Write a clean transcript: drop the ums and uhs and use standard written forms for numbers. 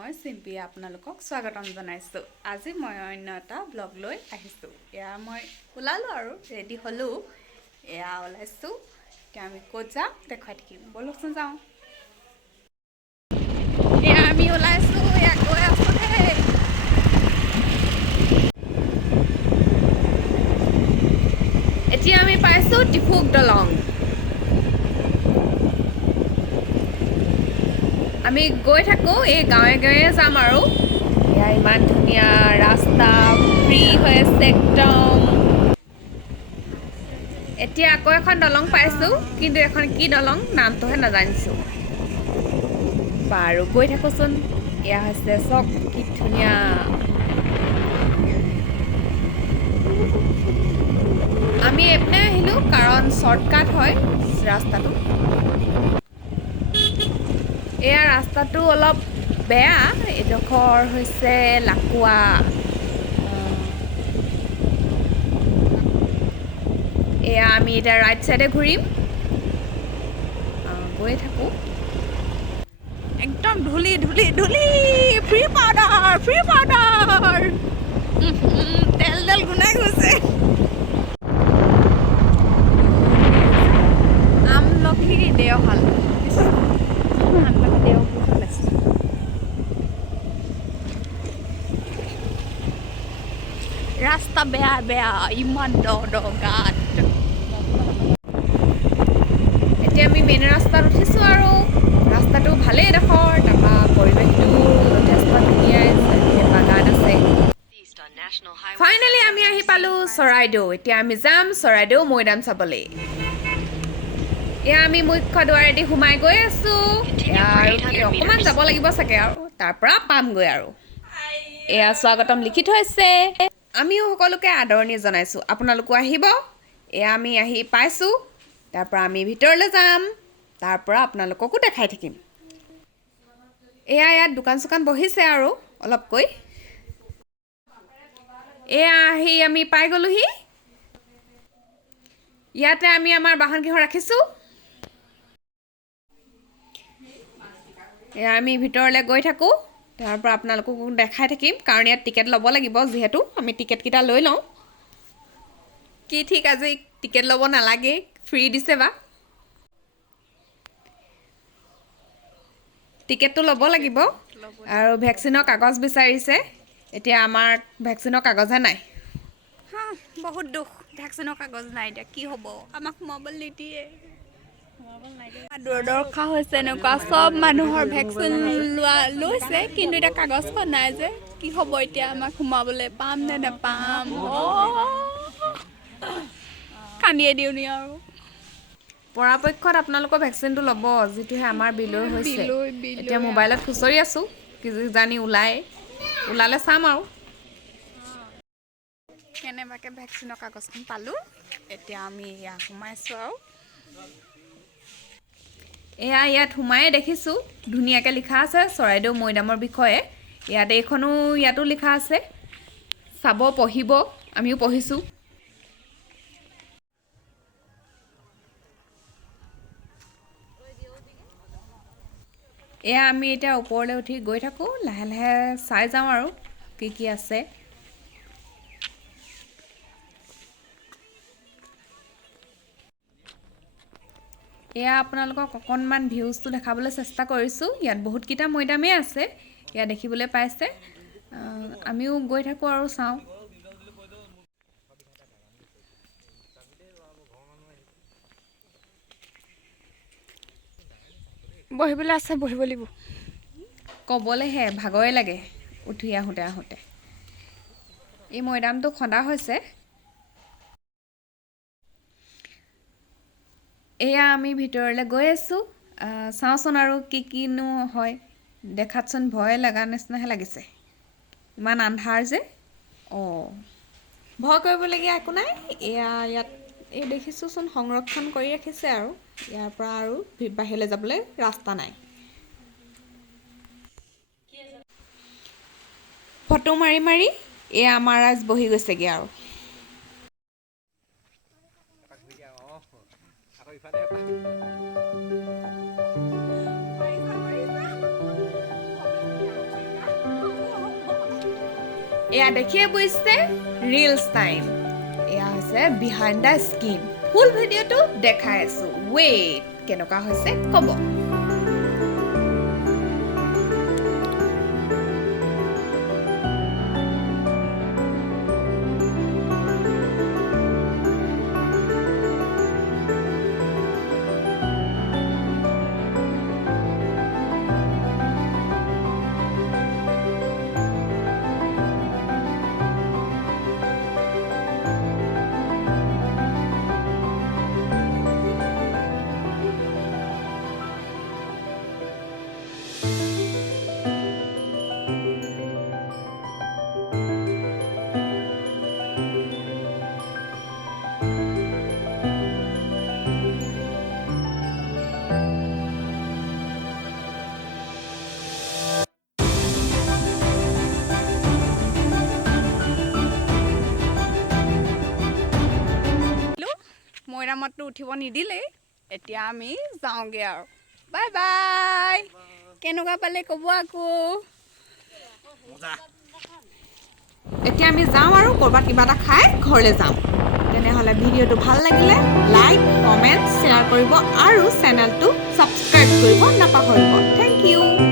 মই চিম্পি আপোনালোকক স্বাগতম জনাইছোঁ। আজি মই অন্য এটা ব্লগ লৈ আহিছোঁ। এয়া মই ওলালোঁ আৰু ৰেডি হ'লোঁ। এয়া ওলাইছোঁ। এতিয়া আমি ক'ত যাম দেখুৱাই থাকিম। ব'লকচোন যাওঁ। এয়া আমি ওলাইছোঁ। এয়া গৈ আছোঁ দেই। এতিয়া আমি পাইছোঁ টিফুক দলং। আমি গৈ থাকোঁ, এই গাঁৱে গাঁৱে যাম আৰু। এয়া ইমান ধুনীয়া ৰাস্তা, ফ্ৰী হৈ আছে একদম। এতিয়া আকৌ এখন দলং পাইছোঁ, কিন্তু এখন কি দলং নামটোহে নাজানিছোঁ। বাৰু গৈ থাকোঁচোন। এয়া হৈছে চক কি ধুনীয়া। আমি এইপিনে আহিলোঁ কাৰণ শ্বৰ্টকাট হয় ৰাস্তাটো। এয়া ৰাস্তাটো অলপ বেয়া, এইডোখৰ হৈছে লাকুৱা। এয়া আমি এতিয়া ৰাইট চাইডে ঘূৰিম। গৈ থাকোঁ। একদম ধূলি ধূলি ধূলি, ফ্ৰী পাউডাৰ ফ্ৰী পাউডাৰ। তেল তেল গুনাই গৈছে। আমলখি দেওশাল। ৰাস্তা বেয়া বেয়া, ইমান দ গাত। এতিয়া আমি মেইন ৰাস্তাত উঠিছোঁ আৰু ৰাস্তাটো ভালেই ডোখৰ, তাৰপৰা পৰিৱেশটো যথেষ্ট ধুনীয়াই, বাগান আছে। ফাইনেলি আমি আহি পালোঁ চৰাইদেউ। এতিয়া আমি যাম চৰাইদেউ মৈদাম চাবলৈ। এয়া আমি মুখ্য দুৱাৰেদি সোমাই গৈ আছোঁ। এয়া আৰু অকণমান যাব লাগিব চাগে আৰু তাৰ পৰা পামগৈ আৰু। এয়া স্বাগতম লিখি থৈছে। আমিও সকলোকে আদৰণি জনাইছোঁ, আপোনালোকো আহিব। এয়া আমি আহি পাইছোঁ। তাৰ পৰা আমি ভিতৰলৈ যাম, তাৰ পৰা আপোনালোককো দেখাই থাকিম। এয়া ইয়াত দোকান চোকান বহিছে আৰু অলপকৈ। এয়া আহি আমি পাই গ'লোহি। ইয়াতে আমি আমাৰ বাহনকেইখন ৰাখিছোঁ। এয়া আমি ভিতৰলৈ গৈ থাকোঁ, তাৰ পৰা আপোনালোককো দেখাই থাকিম, কাৰণ ইয়াত টিকেট ল'ব লাগিব, যিহেতু আমি টিকেটকেইটা লৈ লওঁ। কি ঠিক আজি টিকেট ল'ব নালাগেই, ফ্ৰী দিছে বা। টিকেটটো ল'ব লাগিব আৰু ভেকচিনৰ কাগজ বিচাৰিছে। এতিয়া আমাৰ ভেকচিনৰ কাগজহে নাই। বহুত দুখ, ভেকচিনৰ কাগজ নাই। এতিয়া কি হ'ব, আমাক সোমাবলৈ নিদিয়ে। দুৰ্দশা হৈছে এনেকুৱা, চব মানুহৰ ভেকচিন লৈছে, কিন্তু এতিয়া কাগজখন নাই যে। কি হ'ব এতিয়া, আমাক সোমাবলৈ পাম নে নেপাম। কান্দিয়ে দিওঁনি আৰু। পৰাপক্ষত আপোনালোকৰ ভেকচিনটো ল'ব, যিটোহে আমাৰ বিলৈ হৈছে। এতিয়া মোবাইলত খুচৰি আছোঁ, কিজানি ওলালে চাম আৰু। কেনেবাকৈ ভেকচিনৰ কাগজখন পালোঁ। এতিয়া আমি ইয়াত সোমাইছোঁ আৰু। এয়া ইয়াত সোমায়ে দেখিছোঁ, ধুনীয়াকৈ লিখা আছে চৰাইদেউ মৈদামৰ বিষয়ে। ইয়াতো লিখা আছে, চাব পঢ়িব, আমিও পঢ়িছোঁ। এয়া আমি এতিয়া ওপৰলৈ উঠি গৈ থাকোঁ, লাহে লাহে চাই যাওঁ আৰু কি কি আছে। এয়া আপোনালোকক অকণমান ভিউজটো দেখাবলৈ চেষ্টা কৰিছোঁ। ইয়াত বহুতকেইটা মৈদামেই আছে, ইয়াত দেখিবলৈ পাইছে। আমিও গৈ থাকোঁ আৰু চাওঁ। বহিবলৈ আছে, বহিব লাগিব। ক'বলৈহে ভাগৰে লাগে উঠি আহোঁতে আহোঁতে। এই মৈদামটো খন্দা হৈছে। এয়া আমি ভিতৰলৈ গৈ আছোঁ, চাওঁচোন আৰু কিনো হয়। দেখাতচোন ভয় লগা নিচিনাহে লাগিছে, ইমান আন্ধাৰ যে। ভয় কৰিবলগীয়া একো নাই। ইয়াত দেখিছোঁচোন সংৰক্ষণ কৰি ৰাখিছে আৰু ইয়াৰ পৰা আৰু বাহিৰলৈ যাবলৈ ৰাস্তা নাই। ফটো মাৰি মাৰি এয়া আমাৰ ৰাইজ বহি গৈছেগৈ আৰু। এয়া দেখিয়ে বুজিছে ৰিলছ টাইম এয়া হৈছে বিহাইণ্ড দ্য স্কিন ফুল ভিডিঅ'টো দেখাই আছো ৱেইট কেনেকুৱা হৈছে ক'ব মৈৰামতটো উঠিব নিদিলেই এতিয়া আমি যাওঁগে আৰু বাই বাই কেনেকুৱা পালে ক'ব আকৌ এতিয়া আমি যাওঁ আৰু ক'ৰবাত কিবা এটা খাই ঘৰলৈ যাম তেনেহ'লে ভিডিঅ'টো ভাল লাগিলে লাইক কমেণ্ট শ্বেয়াৰ কৰিব আৰু চেনেলটো ছাবস্ক্ৰাইব কৰিব নাপাহৰিব থেংক ইউ